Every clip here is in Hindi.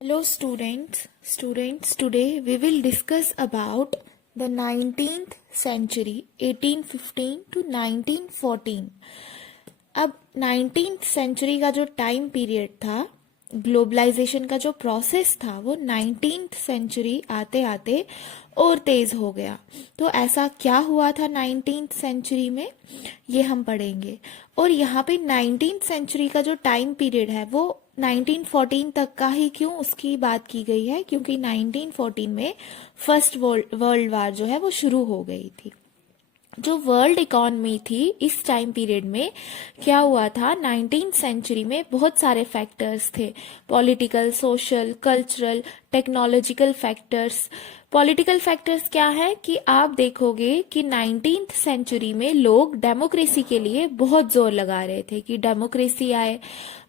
Hello students, today we will discuss about the 19th century 1815 to 1914. अब 19th सेंचुरी का जो टाइम पीरियड था, ग्लोबलाइजेशन का जो प्रोसेस था, वो 19th सेंचुरी आते आते और तेज हो गया। तो ऐसा क्या हुआ था 19th सेंचुरी में, ये हम पढ़ेंगे। और यहाँ पे 19th सेंचुरी का जो टाइम पीरियड है वो 1914 तक का ही क्यों, उसकी बात की गई है, क्योंकि 1914 में फर्स्ट वर्ल्ड वार जो है वो शुरू हो गई थी। जो वर्ल्ड इकोनॉमी थी इस टाइम पीरियड में क्या हुआ था, 19th सेंचुरी में बहुत सारे फैक्टर्स थे, political, social, cultural, technological factors. Political factors क्या है कि आप देखोगे कि 19th सेंचुरी में लोग डेमोक्रेसी के लिए बहुत जोर लगा रहे थे कि डेमोक्रेसी आए।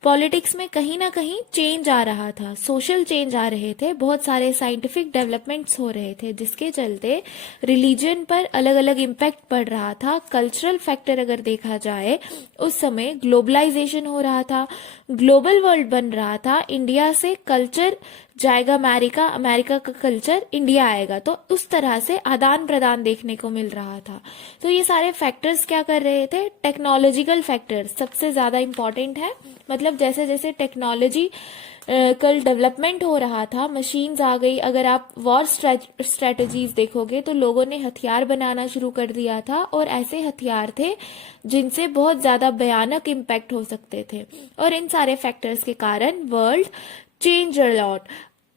पॉलिटिक्स में कहीं ना कहीं चेंज आ रहा था, सोशल चेंज आ रहे थे, बहुत सारे साइंटिफिक डेवलपमेंट्स हो रहे थे, जिसके चलते रिलीजन पर अलग अलग इम्पैक्ट पड़ रहा था। कल्चरल फैक्टर अगर देखा जाए, उस समय ग्लोबलाइजेशन हो रहा था, ग्लोबल वर्ल्ड बन रहा था, इंडिया से कल्चर जाएगा अमेरिका, अमेरिका का कल्चर इंडिया आएगा, तो उस तरह से आदान प्रदान देखने को मिल रहा था। तो ये सारे फैक्टर्स क्या कर रहे थे, टेक्नोलॉजिकल फैक्टर्स सबसे ज्यादा इंपॉर्टेंट है। मतलब जैसे जैसे टेक्नोलॉजी कल डेवलपमेंट हो रहा था, मशीन्स आ गई। अगर आप वॉर स्ट्रेटजीज देखोगे तो लोगों ने हथियार बनाना शुरू कर दिया था, और ऐसे हथियार थे जिनसे बहुत ज्यादा भयानक इम्पैक्ट हो सकते थे। और इन सारे फैक्टर्स के कारण वर्ल्ड चेंज अ लॉट।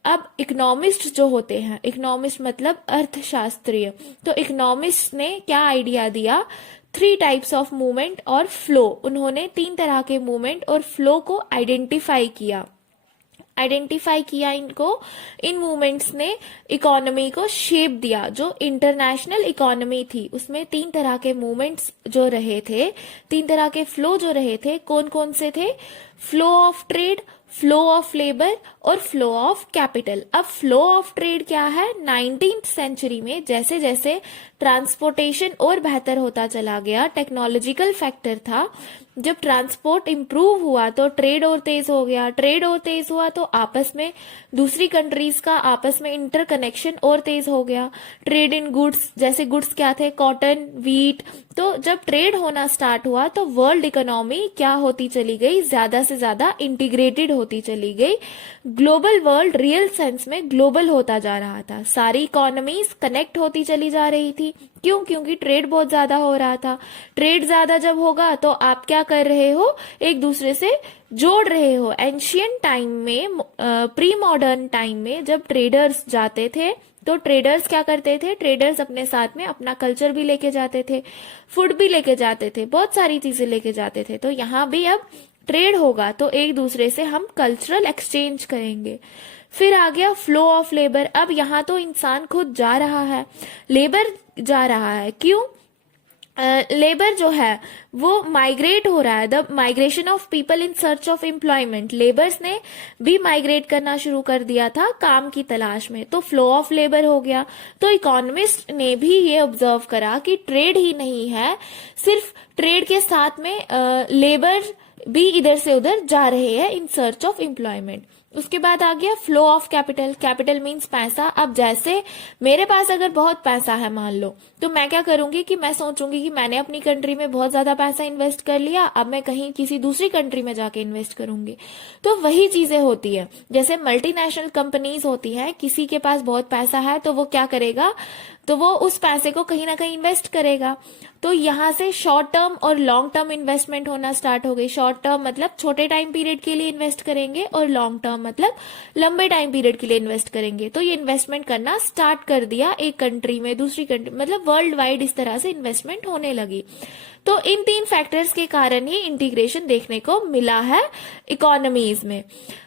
अब इकोनॉमिस्ट जो होते हैं, इकोनॉमिस्ट मतलब अर्थशास्त्रीय, तो इकोनॉमिस्ट ने क्या आइडिया दिया, 3 टाइप्स ऑफ मूवमेंट और फ्लो। उन्होंने 3 तरह के मूवमेंट और फ्लो को आइडेंटिफाई किया इनको। इन मूवमेंट्स ने इकोनॉमी को शेप दिया। जो इंटरनेशनल इकोनॉमी थी उसमें 3 तरह के मूवमेंट्स जो रहे थे, 3 तरह के फ्लो जो रहे थे, कौन कौन से थे, flow of trade, flow of labour और फ्लो ऑफ कैपिटल। अब फ्लो ऑफ ट्रेड क्या है, 19th सेंचुरी में जैसे जैसे ट्रांसपोर्टेशन और बेहतर होता चला गया, टेक्नोलॉजिकल फैक्टर था, जब ट्रांसपोर्ट इंप्रूव हुआ तो ट्रेड और तेज हो गया, ट्रेड और तेज हुआ तो आपस में दूसरी कंट्रीज का आपस में इंटरकनेक्शन और तेज हो गया। ट्रेड इन गुड्स, जैसे गुड्स क्या थे, कॉटन, व्हीट। तो जब ट्रेड होना स्टार्ट हुआ तो वर्ल्ड इकोनॉमी क्या होती चली गई, ज्यादा से ज्यादा इंटीग्रेटेड होती चली गई। ग्लोबल वर्ल्ड रियल सेंस में ग्लोबल होता जा रहा था, सारी इकोनॉमीज कनेक्ट होती चली जा रही थी। क्यों? क्योंकि ट्रेड बहुत ज्यादा हो रहा था। ट्रेड ज्यादा जब होगा तो आप क्या कर रहे हो, एक दूसरे से जोड़ रहे हो। एंशियंट टाइम में, प्री मॉडर्न टाइम में जब ट्रेडर्स जाते थे तो ट्रेडर्स क्या करते थे, ट्रेडर्स अपने साथ में अपना कल्चर भी लेके जाते थे, फूड भी लेके जाते थे, बहुत सारी चीजें लेके जाते थे। तो यहाँ भी अब ट्रेड होगा तो एक दूसरे से हम कल्चरल एक्सचेंज करेंगे। फिर आ गया फ्लो ऑफ लेबर। अब यहाँ तो इंसान खुद जा रहा है, लेबर जा रहा है। क्यों? लेबर जो है वो माइग्रेट हो रहा है, the migration of people in search of employment. Labours ने भी माइग्रेट करना शुरू कर दिया था काम की तलाश में, तो फ्लो ऑफ लेबर हो गया। तो इकोनॉमिस्ट ने भी ये ऑब्जर्व करा कि ट्रेड ही नहीं है, सिर्फ ट्रेड के साथ में लेबर भी इधर से उधर जा रहे हैं इन सर्च ऑफ एम्प्लॉयमेंट। उसके बाद आ गया flow of capital. Capital means पैसा। अब जैसे मेरे पास अगर बहुत पैसा है मान लो, तो मैं क्या करूंगी कि मैं सोचूंगी कि मैंने अपनी कंट्री में बहुत ज्यादा पैसा इन्वेस्ट कर लिया, अब मैं कहीं किसी दूसरी कंट्री में जाके इन्वेस्ट करूंगी। तो वही चीजें होती है, जैसे मल्टीनेशनल कंपनीज होती है, किसी के पास बहुत पैसा है तो वो क्या करेगा, तो वो उस पैसे को कहीं ना कहीं इन्वेस्ट करेगा। तो यहाँ से शॉर्ट टर्म और लॉन्ग टर्म इन्वेस्टमेंट होना स्टार्ट हो गई। शॉर्ट टर्म मतलब छोटे टाइम पीरियड के लिए इन्वेस्ट करेंगे, और लॉन्ग टर्म मतलब लंबे टाइम पीरियड के लिए इन्वेस्ट करेंगे। तो ये इन्वेस्टमेंट करना स्टार्ट कर दिया, एक कंट्री में दूसरी कंट्री, मतलब वर्ल्ड वाइड इस तरह से इन्वेस्टमेंट होने लगी। तो इन 3 फैक्टर्स के कारण ही इंटीग्रेशन देखने को मिला है इकोनॉमीज में।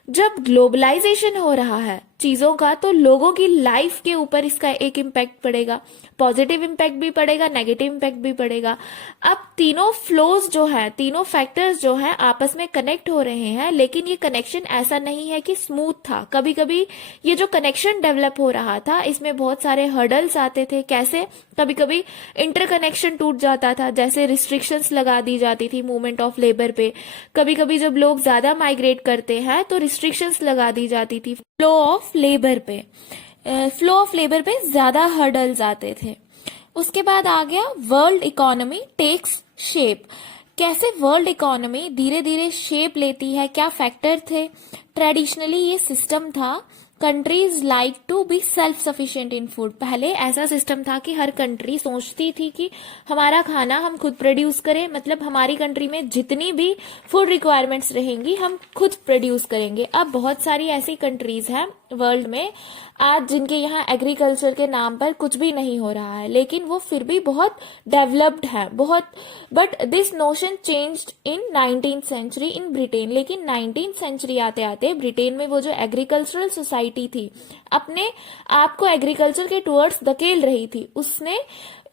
जब ग्लोबलाइजेशन हो रहा है चीजों का, तो लोगों की लाइफ के ऊपर इसका एक इम्पैक्ट पड़ेगा, पॉजिटिव इम्पैक्ट भी पड़ेगा, नेगेटिव इम्पैक्ट भी पड़ेगा। अब तीनों फ्लोज जो है, तीनों फैक्टर्स जो है आपस में कनेक्ट हो रहे हैं, लेकिन ये कनेक्शन ऐसा नहीं है कि स्मूथ था। कभी कभी ये जो कनेक्शन डेवलप हो रहा था इसमें बहुत सारे हर्डल्स आते थे। कैसे? कभी कभी इंटरकनेक्शन टूट जाता था, जैसे रिस्ट्रिक्शंस लगा दी जाती थी मूवमेंट ऑफ लेबर पे। कभी कभी जब लोग ज्यादा माइग्रेट करते हैं तो रिस्ट्रिक्शंस लगा दी जाती थी फ्लो ऑफ लेबर पे। फ्लो ऑफ लेबर पे ज्यादा हर्डल्स आते थे। उसके बाद आ गया वर्ल्ड इकोनॉमी टेक्स शेप। कैसे वर्ल्ड इकोनॉमी धीरे धीरे शेप लेती है, क्या फैक्टर थे? ट्रेडिशनली ये सिस्टम था countries like to be self sufficient in food. पहले ऐसा सिस्टम था कि हर कंट्री सोचती थी कि हमारा खाना हम खुद प्रोड्यूस करें, मतलब हमारी कंट्री में जितनी भी फूड रिक्वायरमेंट्स रहेंगी हम खुद प्रोड्यूस करेंगे। अब बहुत सारी ऐसी कंट्रीज हैं वर्ल्ड में आज जिनके यहाँ एग्रीकल्चर के नाम पर कुछ भी नहीं हो रहा है, लेकिन वो फिर भी बहुत डेवलप्ड है, बहुत। But this notion changed in 19th century in Britain. लेकिन 19th सेंचुरी आते आते ब्रिटेन में वो जो एग्रीकल्चरल सोसाइटी थी, अपने आप को एग्रीकल्चर के टुवर्ड्स धकेल रही थी, उसने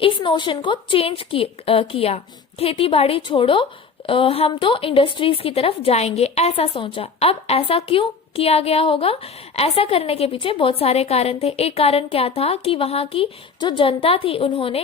इस नोशन को चेंज किया। खेती बाड़ी छोड़ो, हम तो इंडस्ट्रीज की तरफ जाएंगे, ऐसा सोचा। अब ऐसा क्यों किया गया होगा? ऐसा करने के पीछे बहुत सारे कारण थे। एक कारण क्या था कि वहां की जो जनता थी उन्होंने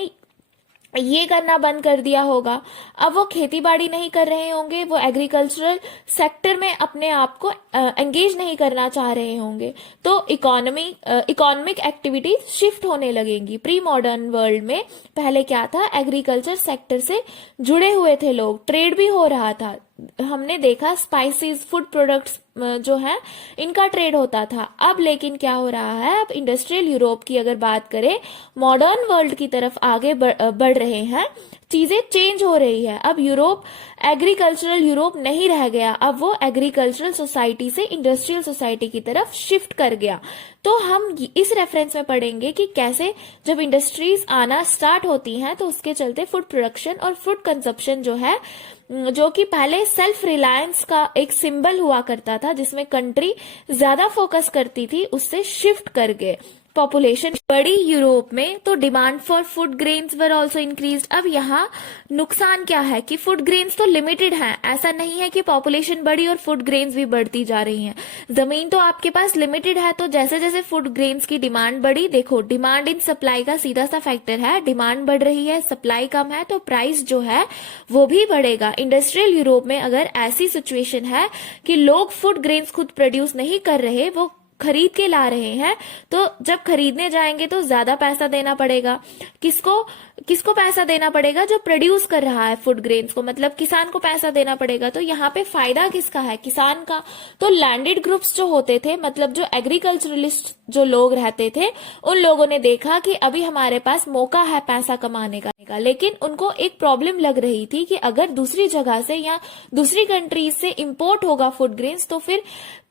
ये करना बंद कर दिया होगा। अब वो खेती बाड़ी नहीं कर रहे होंगे, वो एग्रीकल्चरल सेक्टर में अपने आप को एंगेज नहीं करना चाह रहे होंगे, तो इकोनॉमिक एक्टिविटीज शिफ्ट होने लगेंगी। प्री मॉडर्न वर्ल्ड में पहले क्या था, एग्रीकल्चर सेक्टर से जुड़े हुए थे लोग, ट्रेड भी हो रहा था। हमने देखा स्पाइसेस, फूड प्रोडक्ट्स जो है इनका ट्रेड होता था। अब लेकिन क्या हो रहा है, अब इंडस्ट्रियल यूरोप की अगर बात करें, मॉडर्न वर्ल्ड की तरफ आगे बढ़ रहे हैं, चीजें चेंज हो रही है। अब यूरोप एग्रीकल्चरल यूरोप नहीं रह गया, अब वो एग्रीकल्चरल सोसाइटी से इंडस्ट्रियल सोसाइटी की तरफ शिफ्ट कर गया। तो हम इस रेफरेंस में पढ़ेंगे कि कैसे जब इंडस्ट्रीज आना स्टार्ट होती हैं तो उसके चलते फूड प्रोडक्शन और फूड कंजप्शन जो है, जो कि पहले सेल्फ रिलायंस का एक सिंबल हुआ करता था जिसमें कंट्री ज्यादा फोकस करती थी, उससे शिफ्ट कर गए। पॉपुलेशन बड़ी यूरोप में तो demand for food grains were also increase. अब यहाँ नुकसान क्या है कि फूड ग्रेन्स तो लिमिटेड हैं, ऐसा नहीं है कि पॉपुलेशन बढ़ी और फूड ग्रेन्स भी बढ़ती जा रही हैं। जमीन तो आपके पास लिमिटेड है, तो जैसे जैसे फूड ग्रेन्स की डिमांड बढ़ी, देखो डिमांड इन सप्लाई का सीधा सा फैक्टर है, डिमांड बढ़ रही है, सप्लाई कम है, तो प्राइस जो है वो भी बढ़ेगा। इंडस्ट्रियल यूरोप में अगर ऐसी सिचुएशन है कि लोग फूड ग्रेन्स खुद प्रोड्यूस नहीं कर रहे, वो खरीद के ला रहे हैं, तो जब खरीदने जाएंगे तो ज्यादा पैसा देना पड़ेगा। किसको किसको पैसा देना पड़ेगा? जो प्रोड्यूस कर रहा है फूड ग्रेन्स को, मतलब किसान को पैसा देना पड़ेगा। तो यहाँ पे फायदा किसका है? किसान का। तो लैंडेड ग्रुप्स जो होते थे, मतलब जो एग्रीकल्चरलिस्ट जो लोग रहते थे, उन लोगों ने देखा कि अभी हमारे पास मौका है पैसा कमाने का, लेकिन उनको एक प्रॉब्लम लग रही थी कि अगर दूसरी जगह से या दूसरी कंट्रीज से इंपोर्ट होगा फूड ग्रेन्स तो फिर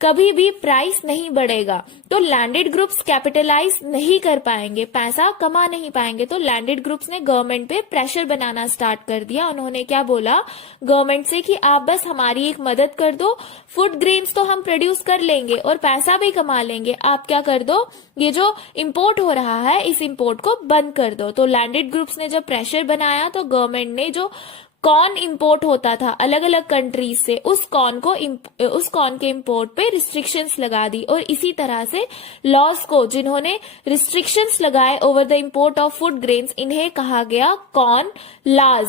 कभी भी प्राइस नहीं बढ़ेगा, तो लैंडेड ग्रुप्स कैपिटलाइज नहीं कर पाएंगे, पैसा कमा नहीं पाएंगे। तो लैंडेड ग्रुप्स ने गवर्नमेंट पे प्रेशर बनाना स्टार्ट कर दिया। उन्होंने क्या बोला गवर्नमेंट से कि आप बस हमारी एक मदद कर दो, फूड ग्रेन्स तो हम प्रोड्यूस कर लेंगे और पैसा भी कमा लेंगे, आप क्या कर दो, ये जो इंपोर्ट हो रहा है इस इंपोर्ट को बंद कर दो। तो लैंडेड ग्रुप्स ने जब प्रेशर बनाया तो गवर्नमेंट ने जो कॉर्न इंपोर्ट होता था अलग अलग कंट्रीज से, उस कॉर्न के इंपोर्ट पे रिस्ट्रिक्शंस लगा दी। और इसी तरह से लॉस को, जिन्होंने रिस्ट्रिक्शंस लगाए over the import of food grains, इन्हें कहा गया corn laws.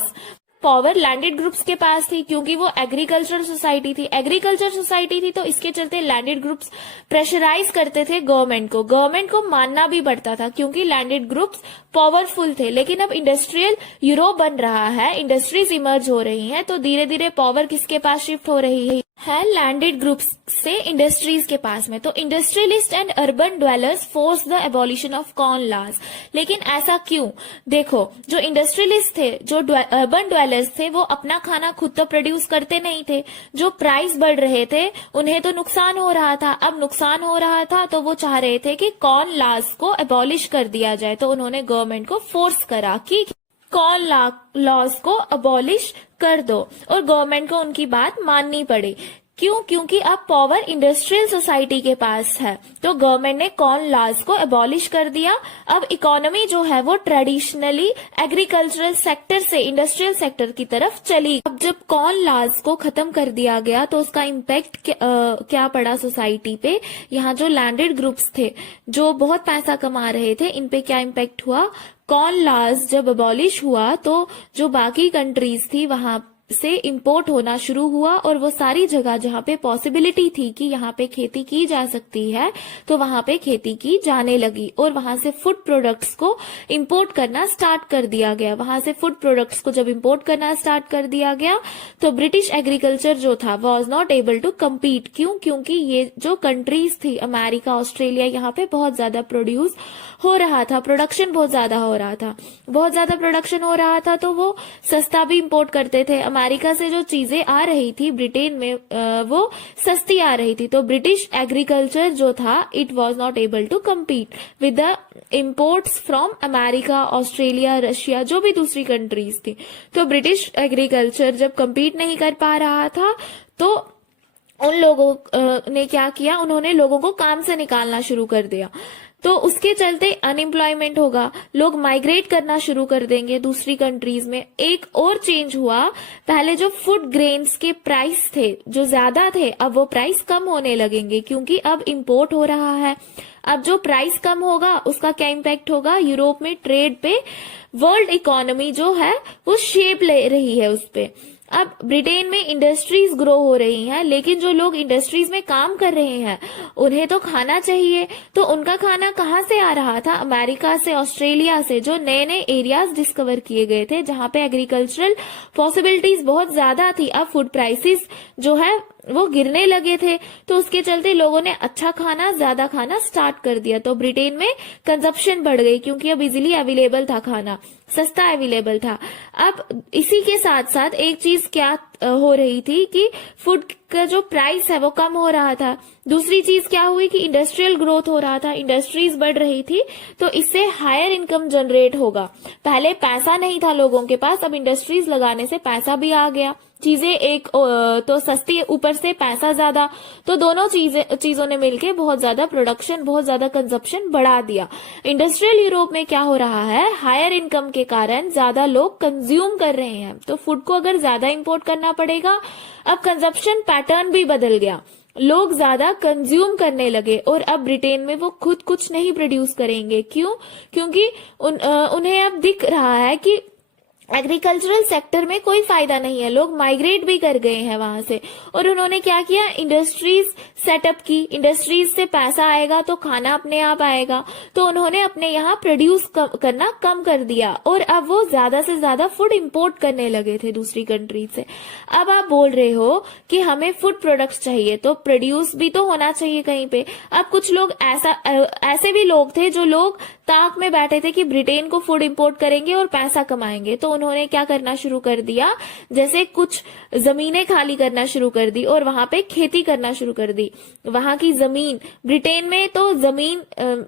Power landed groups के पास थी क्योंकि वो एग्रीकल्चर सोसाइटी थी, तो इसके चलते लैंडेड ग्रुप्स प्रेशराइज करते थे गवर्नमेंट को मानना भी पड़ता था क्योंकि लैंडेड ग्रुप्स पावरफुल थे। लेकिन अब इंडस्ट्रियल यूरोप बन रहा है, इंडस्ट्रीज इमर्ज हो रही हैं, तो धीरे धीरे पावर किसके पास शिफ्ट हो रही है? लैंडेड ग्रुप्स से इंडस्ट्रीज के पास में। तो industrialist and urban dwellers force the abolition of corn laws. लेकिन ऐसा क्यों? देखो, जो इंडस्ट्रियलिस्ट थे, जो अर्बन ड्वेलर्स थे, वो अपना खाना खुद तो प्रोड्यूस करते नहीं थे, जो प्राइस बढ़ रहे थे उन्हें तो नुकसान हो रहा था। अब नुकसान हो रहा था तो वो चाह रहे थे कि कॉर्न लॉज को एबॉलिश कर दिया जाए, तो उन्होंने गवर्नमेंट को फोर्स करा कि कॉर्न लॉज को अबॉलिश कर दो और गवर्नमेंट को उनकी बात माननी पड़ी। क्यों? क्योंकि अब पावर इंडस्ट्रियल सोसाइटी के पास है, तो गवर्नमेंट ने कॉर्न लॉज को एबॉलिश कर दिया। अब इकोनॉमी जो है वो ट्रेडिशनली एग्रीकल्चरल सेक्टर से इंडस्ट्रियल सेक्टर की तरफ चली। अब जब कॉर्न लॉज को खत्म कर दिया गया तो उसका इम्पैक्ट क्या पड़ा सोसाइटी पे? यहाँ जो लैंडेड ग्रुप्स थे जो बहुत पैसा कमा रहे थे, इन पे क्या इम्पैक्ट हुआ? कॉर्न लॉज जब अबॉलिश हुआ तो जो बाकी कंट्रीज थी वहां से इंपोर्ट होना शुरू हुआ, और वो सारी जगह जहां पे पॉसिबिलिटी थी कि यहाँ पे खेती की जा सकती है तो वहां पे खेती की जाने लगी, और वहां से फूड प्रोडक्ट्स को इंपोर्ट करना स्टार्ट कर दिया गया। वहां से फूड प्रोडक्ट्स को जब इंपोर्ट करना स्टार्ट कर दिया गया तो ब्रिटिश एग्रीकल्चर जो था was not able to compete. क्यों? क्योंकि ये जो कंट्रीज थी अमेरिका, ऑस्ट्रेलिया, यहाँ पे बहुत ज्यादा प्रोड्यूस हो रहा था, प्रोडक्शन बहुत ज्यादा हो रहा था, बहुत ज्यादा प्रोडक्शन हो रहा था, तो वो सस्ता भी इंपोर्ट करते थे। अमेरिका से जो चीजें आ रही थी ब्रिटेन में वो सस्ती आ रही थी, तो ब्रिटिश एग्रीकल्चर जो था it was not able to compete with the imports from America, Australia, Russia, जो भी दूसरी कंट्रीज थी। तो ब्रिटिश एग्रीकल्चर जब कम्पीट नहीं कर पा रहा था तो उन लोगों ने क्या किया, उन्होंने लोगों को काम से निकालना शुरू कर दिया। तो उसके चलते अनएम्प्लॉयमेंट होगा, लोग माइग्रेट करना शुरू कर देंगे दूसरी कंट्रीज में। एक और चेंज हुआ, पहले जो फूड ग्रेन्स के प्राइस थे जो ज्यादा थे, अब वो प्राइस कम होने लगेंगे क्योंकि अब इंपोर्ट हो रहा है। अब जो प्राइस कम होगा उसका क्या इम्पैक्ट होगा? यूरोप में ट्रेड पे, वर्ल्ड इकोनॉमी जो है वो शेप ले रही है उस पे। अब ब्रिटेन में इंडस्ट्रीज ग्रो हो रही हैं, लेकिन जो लोग इंडस्ट्रीज में काम कर रहे हैं उन्हें तो खाना चाहिए, तो उनका खाना कहाँ से आ रहा था? अमेरिका से, ऑस्ट्रेलिया से, जो नए नए एरियाज डिस्कवर किए गए थे जहां पे एग्रीकल्चरल पॉसिबिलिटीज बहुत ज्यादा थी। अब फूड प्राइसेस जो है वो गिरने लगे थे, तो उसके चलते लोगों ने अच्छा खाना, ज्यादा खाना स्टार्ट कर दिया, तो ब्रिटेन में कंजप्शन बढ़ गई क्योंकि अब इजीली अवेलेबल था खाना, सस्ता अवेलेबल था। अब इसी के साथ साथ एक चीज क्या हो रही थी कि फूड का जो प्राइस है वो कम हो रहा था। दूसरी चीज क्या हुई कि इंडस्ट्रियल ग्रोथ हो रहा था, इंडस्ट्रीज बढ़ रही थी, तो इससे हायर इनकम जनरेट होगा। पहले पैसा नहीं था लोगों के पास, अब इंडस्ट्रीज लगाने से पैसा भी आ गया, चीजें एक तो सस्ती, ऊपर से पैसा ज्यादा, तो दोनों चीजों ने मिलके बहुत ज्यादा प्रोडक्शन, बहुत ज्यादा कंजप्शन बढ़ा दिया। इंडस्ट्रियल यूरोप में क्या हो रहा है, हायर इनकम के कारण ज्यादा लोग कंज्यूम कर रहे हैं, तो फूड को अगर ज्यादा इंपोर्ट करना पड़ेगा। अब कंजप्शन पैटर्न भी बदल गया, लोग ज्यादा कंज्यूम करने लगे, और अब ब्रिटेन में वो खुद कुछ नहीं प्रोड्यूस करेंगे। क्यों? क्योंकि उन्हें अब दिख रहा है कि एग्रीकल्चरल सेक्टर में कोई फायदा नहीं है, लोग माइग्रेट भी कर गए हैं वहां से, और उन्होंने क्या किया, इंडस्ट्रीज सेटअप की। इंडस्ट्रीज से पैसा आएगा तो खाना अपने आप आएगा, तो उन्होंने अपने यहाँ प्रोड्यूस करना कम कर दिया, और अब वो ज्यादा से ज्यादा फूड इंपोर्ट करने लगे थे दूसरी कंट्री से। अब आप बोल रहे हो कि हमें फूड प्रोडक्ट्स चाहिए, तो प्रोड्यूस भी तो होना चाहिए कहीं पे। अब कुछ लोग ऐसे भी लोग थे जो लोग ताक में बैठे थे कि ब्रिटेन को फूड इंपोर्ट करेंगे और पैसा कमाएंगे, तो उन्होंने क्या करना शुरू कर दिया, जैसे कुछ जमीनें खाली करना शुरू कर दी और वहां पे खेती करना शुरू कर दी। वहां की जमीन, ब्रिटेन में तो जमीन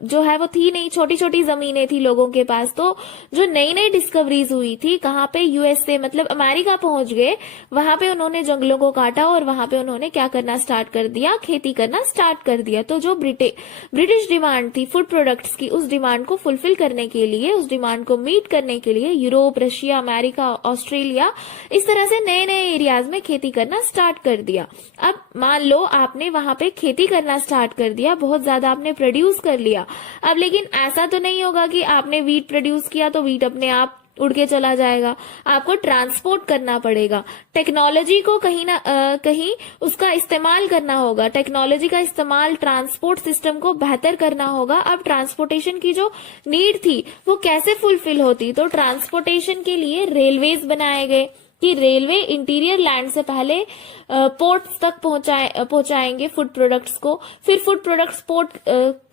जो है वो थी नहीं, छोटी छोटी जमीनें थी लोगों के पास, तो जो नई नई डिस्कवरीज हुई थी, कहाँ पे, यूएसए मतलब अमेरिका पहुंच गए, वहां पे उन्होंने जंगलों को काटा और वहां पे उन्होंने क्या करना स्टार्ट कर दिया, खेती करना स्टार्ट कर दिया। तो जो ब्रिटिश डिमांड थी फूड प्रोडक्ट्स की, उस डिमांड को फुलफिल करने के लिए, उस डिमांड को मीट करने के लिए यूरोप, रशिया, अमेरिका, ऑस्ट्रेलिया, इस तरह से नए नए एरियाज में खेती करना स्टार्ट कर दिया। अब मान लो आपने वहां पे खेती करना स्टार्ट कर दिया, बहुत ज्यादा आपने प्रोड्यूस कर लिया। अब लेकिन ऐसा तो नहीं होगा कि आपने वीट प्रोड्यूस किया तो वीट अपने आप उड़ के चला जाएगा, आपको ट्रांसपोर्ट करना पड़ेगा, टेक्नोलॉजी को कहीं ना कहीं उसका इस्तेमाल करना होगा, टेक्नोलॉजी का इस्तेमाल, ट्रांसपोर्ट सिस्टम को बेहतर करना होगा। अब ट्रांसपोर्टेशन की जो नीड थी वो कैसे फुलफिल होती, तो ट्रांसपोर्टेशन के लिए रेलवेज बनाए गए कि रेलवे इंटीरियर लैंड से पहले पोर्ट्स तक पहुंचाएंगे फूड प्रोडक्ट्स को, फिर फूड प्रोडक्ट्स पोर्ट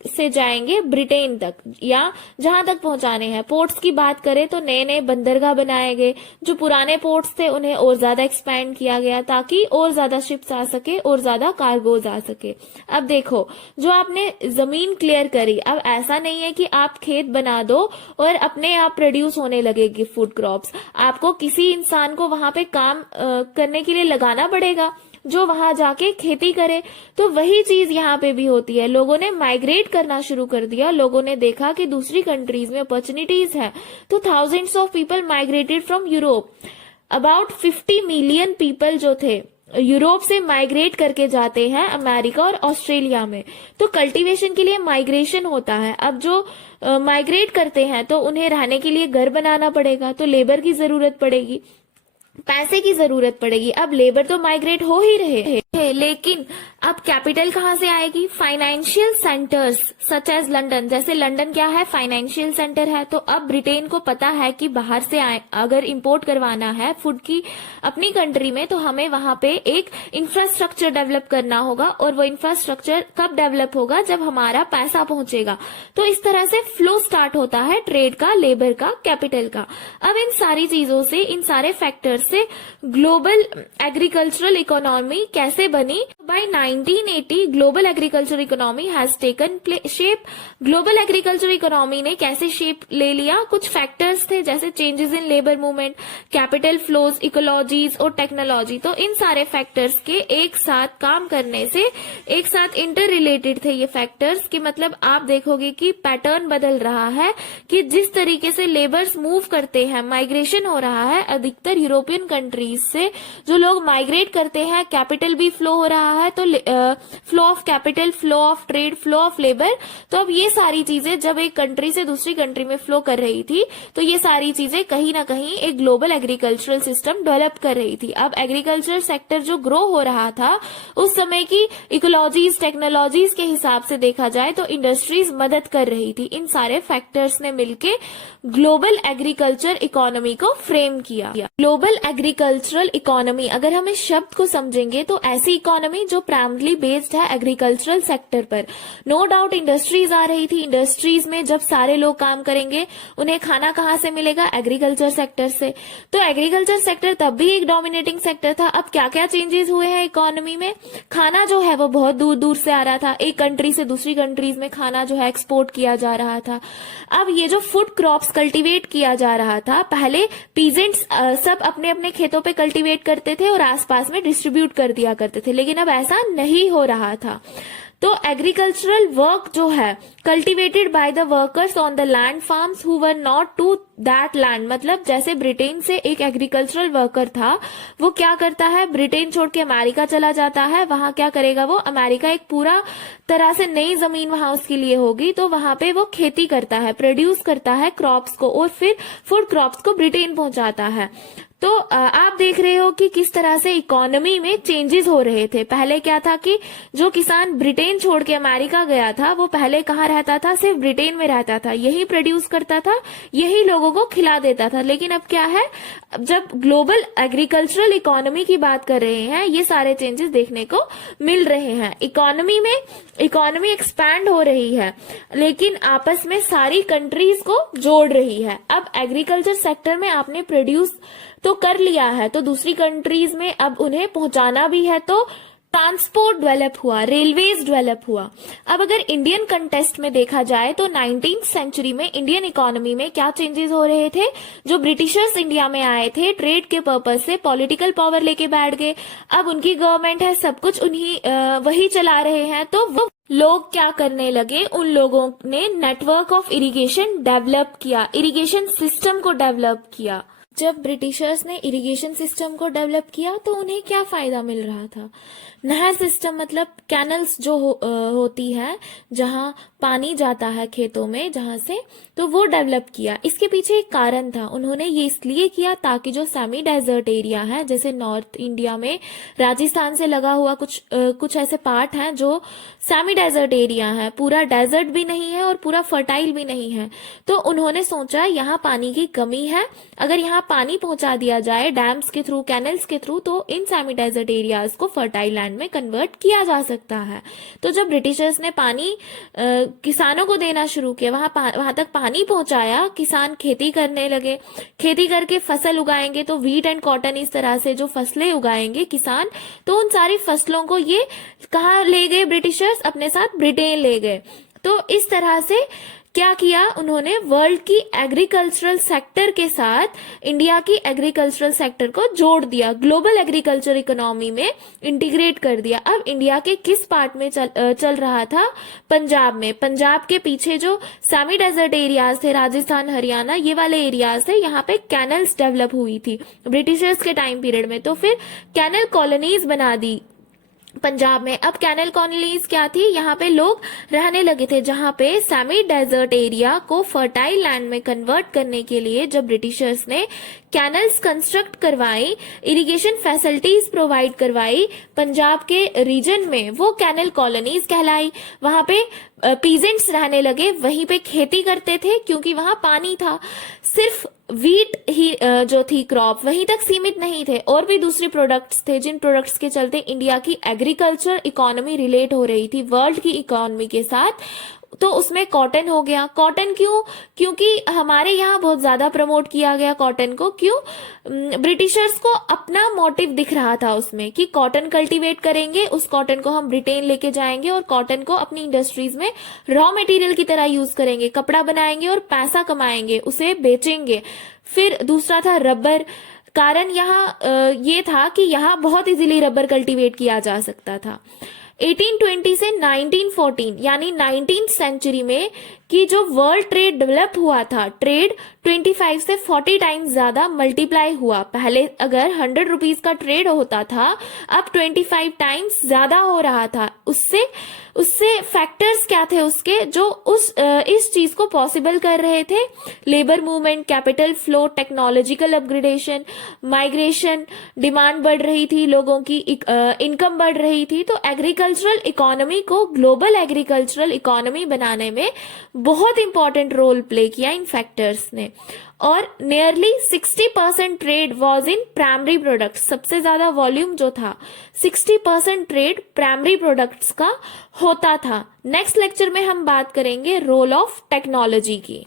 से जाएंगे ब्रिटेन तक या जहां तक पहुंचाने हैं। पोर्ट्स की बात करें तो नए नए बंदरगाह बनाए गए, जो पुराने पोर्ट्स थे उन्हें और ज्यादा एक्सपैंड किया गया ताकि और ज्यादा शिप्स आ सके और ज्यादा कार्गोज आ सके। अब देखो, जो आपने जमीन क्लियर करी, अब ऐसा नहीं है कि आप खेत बना दो और अपने आप प्रोड्यूस होने लगेगी फूड क्रॉप्स, आपको किसी इंसान को वहां पे काम करने के लिए लगाना पड़ेगा, जो वहां जाके खेती करे। तो वही चीज यहाँ पे भी होती है, लोगों ने माइग्रेट करना शुरू कर दिया, लोगों ने देखा कि दूसरी कंट्रीज में अपॉर्चुनिटीज है, तो thousands of people migrated from Europe. About 50 million people जो थे यूरोप से माइग्रेट करके जाते हैं अमेरिका और ऑस्ट्रेलिया में। तो कल्टीवेशन के लिए माइग्रेशन होता है। अब जो माइग्रेट करते हैं तो उन्हें रहने के लिए घर बनाना पड़ेगा, तो लेबर की जरूरत पड़ेगी, पैसे की जरूरत पड़ेगी। अब लेबर तो माइग्रेट हो ही रहे हैं, लेकिन अब कैपिटल कहाँ से आएगी? Financial centres such as London, जैसे लंदन क्या है? फाइनेंशियल सेंटर है। तो अब ब्रिटेन को पता है कि बाहर से अगर इंपोर्ट करवाना है फूड की अपनी कंट्री में, तो हमें वहां पे एक इंफ्रास्ट्रक्चर डेवलप करना होगा, और वो इंफ्रास्ट्रक्चर कब डेवलप होगा? जब हमारा पैसा पहुंचेगा। तो इस तरह से फ्लो स्टार्ट होता है ट्रेड का, लेबर का, कैपिटल का। अब इन सारी चीजों से, इन सारे फैक्टर से ग्लोबल एग्रीकल्चरल इकोनॉमी कैसे बनी? By 1980 global agriculture economy has taken shape. Global agriculture economy ने कैसे शेप ले लिया? कुछ फैक्टर्स थे, जैसे changes in labour movement, capital flows, ecologies और टेक्नोलॉजी। तो इन सारे फैक्टर्स के एक साथ काम करने से एक साथ इंटर रिलेटेड थे ये फैक्टर्स, कि मतलब आप देखोगे कि पैटर्न बदल रहा है, कि जिस तरीके से लेबर्स मूव करते हैं, माइग्रेशन हो रहा है अधिकतर यूरोपियन कंट्रीज से, जो लोग माइग्रेट करते हैं, कैपिटल भी फ्लो हो रहा है, तो flow of capital, flow of trade, flow of labour. तो अब ये सारी चीजें जब एक कंट्री से दूसरी कंट्री में फ्लो कर रही थी, तो ये सारी चीजें कहीं ना कहीं एक ग्लोबल एग्रीकल्चरल सिस्टम डेवलप कर रही थी। अब एग्रीकल्चर सेक्टर जो ग्रो हो रहा था, उस समय की इकोलॉजीज, टेक्नोलॉजीज के हिसाब से देखा जाए तो इंडस्ट्रीज मदद कर रही थी। इन सारे फैक्टर्स ने मिलके ग्लोबल एग्रीकल्चर इकोनॉमी को फ्रेम किया। ग्लोबल एग्रीकल्चरल इकोनॉमी, अगर हम इस शब्द को समझेंगे तो ऐसी इकोनॉमी जो प्राइमरली बेस्ड है एग्रीकल्चरल सेक्टर पर। नो डाउट इंडस्ट्रीज आ रही थी, इंडस्ट्रीज में जब सारे लोग काम करेंगे, उन्हें खाना कहाँ से मिलेगा? एग्रीकल्चर सेक्टर से। तो एग्रीकल्चर सेक्टर तब भी एक डोमिनेटिंग सेक्टर था। अब क्या क्या चेंजेस हुए हैं इकोनॉमी में? खाना जो है वो बहुत दूर दूर से आ रहा था, एक कंट्री से दूसरी कंट्रीज में खाना जो है एक्सपोर्ट किया जा रहा था। अब ये जो फूड क्रॉप्स कल्टीवेट किया जा रहा था, पहले पीजेंट्स सब अपने अपने खेतों पे कल्टीवेट करते थे और आसपास में डिस्ट्रीब्यूट कर दिया करते थे, लेकिन अब ऐसा नहीं हो रहा था। तो एग्रीकल्चरल वर्क जो है cultivated by the workers on the land farms who were not to that land. मतलब जैसे ब्रिटेन से एक एग्रीकल्चरल वर्कर था, वो क्या करता है? ब्रिटेन छोड़ के अमेरिका चला जाता है। वहां क्या करेगा वो? अमेरिका एक पूरा तरह से नई जमीन वहां उसके लिए होगी, तो वहां पे वो खेती करता है, प्रोड्यूस करता है क्रॉप्स को, और फिर फूड क्रॉप्स को ब्रिटेन पहुंचाता है। तो आप देख रहे हो कि किस तरह से इकोनॉमी में चेंजेस हो रहे थे। पहले क्या था कि जो किसान ब्रिटेन छोड़ के अमेरिका गया था, वो पहले कहाँ रहता था? सिर्फ ब्रिटेन में रहता था, यही प्रोड्यूस करता था, यही लोगों को खिला देता था। लेकिन अब क्या है? जब ग्लोबल एग्रीकल्चरल इकोनॉमी की बात कर रहे हैं, ये सारे चेंजेस देखने को मिल रहे हैं। इकोनॉमी में इकोनॉमी एक्सपैंड हो रही है, लेकिन आपस में सारी कंट्रीज को जोड़ रही है। अब एग्रीकल्चर सेक्टर में आपने प्रोड्यूस तो कर लिया है, तो दूसरी कंट्रीज में अब उन्हें पहुंचाना भी है, तो ट्रांसपोर्ट डेवलप हुआ, रेलवेज डेवलप हुआ। अब अगर इंडियन कंटेस्ट में देखा जाए तो 19th सेंचुरी में इंडियन इकोनॉमी में क्या चेंजेस हो रहे थे? जो ब्रिटिशर्स इंडिया में आए थे ट्रेड के पर्पज से, पॉलिटिकल पावर लेके बैठ गए। अब उनकी गवर्नमेंट है, सब कुछ उन्हीं वही चला रहे हैं, तो वो लोग क्या करने लगे? उन लोगों ने नेटवर्क ऑफ इरिगेशन डेवलप किया, इरिगेशन सिस्टम को डेवलप किया। जब ब्रिटिशर्स ने इरिगेशन सिस्टम को डेवलप किया तो उन्हें क्या फायदा मिल रहा था? नहर सिस्टम, मतलब कैनल्स जो होती है, जहां पानी जाता है खेतों में जहां से, तो वो डेवलप किया। इसके पीछे एक कारण था, उन्होंने ये इसलिए किया ताकि जो सेमी डेजर्ट एरिया है, जैसे नॉर्थ इंडिया में राजस्थान से लगा हुआ कुछ ऐसे पार्ट हैं जो सेमी डेजर्ट एरिया है, पूरा डेजर्ट भी नहीं है और पूरा फर्टाइल भी नहीं है। तो उन्होंने सोचा यहाँ पानी की कमी है, अगर यहाँ पानी पहुंचा दिया जाए डैम्स के थ्रू, कैनल्स के थ्रू, तो इन सेमी डेजर्ट एरियाज को फर्टाइल लैंड में कन्वर्ट किया जा सकता है। तो जब ब्रिटिशर्स ने पानी किसानों को देना शुरू किया, वहां तक पानी पहुंचाया, किसान खेती करने लगे, खेती करके फसल उगाएंगे, तो व्हीट एंड कॉटन, इस तरह से जो फसलें उगाएंगे किसान, तो उन सारी फसलों को ये कहाँ ले गए ब्रिटिशर्स? अपने साथ ब्रिटेन ले गए। तो इस तरह से क्या किया उन्होंने, वर्ल्ड की एग्रीकल्चरल सेक्टर के साथ इंडिया की एग्रीकल्चरल सेक्टर को जोड़ दिया, ग्लोबल एग्रीकल्चर इकोनॉमी में इंटीग्रेट कर दिया। अब इंडिया के किस पार्ट में चल रहा था, पंजाब में। पंजाब के पीछे जो सेमी डेजर्ट एरियाज थे, राजस्थान हरियाणा ये वाले एरियाज थे, यहाँ पे कैनल्स डेवलप हुई थी ब्रिटिशर्स के टाइम पीरियड में, तो फिर कैनल कॉलोनीज बना दी पंजाब में। अब कैनल कॉलोनीज क्या थी, यहाँ पे लोग रहने लगे थे, जहां पे सेमी डेजर्ट एरिया को फर्टाइल लैंड में कन्वर्ट करने के लिए जब ब्रिटिशर्स ने कैनल्स कंस्ट्रक्ट करवाई, इरिगेशन फैसिलिटीज प्रोवाइड करवाई पंजाब के रीजन में, वो कैनल कॉलोनीज कहलाई। वहां पे पीजेंट्स रहने लगे, वहीं पे खेती करते थे क्योंकि वहां पानी था। सिर्फ वीट ही जो थी क्रॉप वहीं तक सीमित नहीं थे, और भी दूसरे प्रोडक्ट्स थे जिन प्रोडक्ट्स के चलते इंडिया की एग्रीकल्चर इकोनॉमी रिलेट हो रही थी वर्ल्ड की इकोनॉमी के साथ। तो उसमें कॉटन हो गया। कॉटन क्यों, क्योंकि हमारे यहाँ बहुत ज्यादा प्रमोट किया गया कॉटन को। क्यों, ब्रिटिशर्स को अपना मोटिव दिख रहा था उसमें कि कॉटन कल्टीवेट करेंगे, उस कॉटन को हम ब्रिटेन लेके जाएंगे और कॉटन को अपनी इंडस्ट्रीज में रॉ मटेरियल की तरह यूज करेंगे, कपड़ा बनाएंगे और पैसा कमाएंगे, उसे बेचेंगे। फिर दूसरा था रबर। कारण यहाँ ये था कि यहाँ बहुत इजीली रबर कल्टीवेट किया जा सकता था। 1820 से 1914 यानी 19th सेंचुरी में कि जो वर्ल्ड ट्रेड डेवलप हुआ था, ट्रेड 25 से 40 टाइम्स ज्यादा मल्टीप्लाई हुआ। पहले अगर 100 रुपीज का ट्रेड होता था, अब 25 टाइम्स ज्यादा हो रहा था। उससे फैक्टर्स क्या थे उसके, जो इस चीज को पॉसिबल कर रहे थे, labour movement, capital flow, technological upgradation, migration, demand बढ़ रही थी, लोगों की इनकम बढ़ रही थी। तो एग्रीकल्चरल इकोनॉमी को ग्लोबल एग्रीकल्चरल इकोनॉमी बनाने में बहुत इंपॉर्टेंट रोल प्ले किया इन फैक्टर्स ने। और nearly 60% trade was in primary products. सबसे ज्यादा वॉल्यूम जो था 60% ट्रेड प्राइमरी प्रोडक्ट्स का होता था। नेक्स्ट लेक्चर में हम बात करेंगे रोल ऑफ टेक्नोलॉजी की।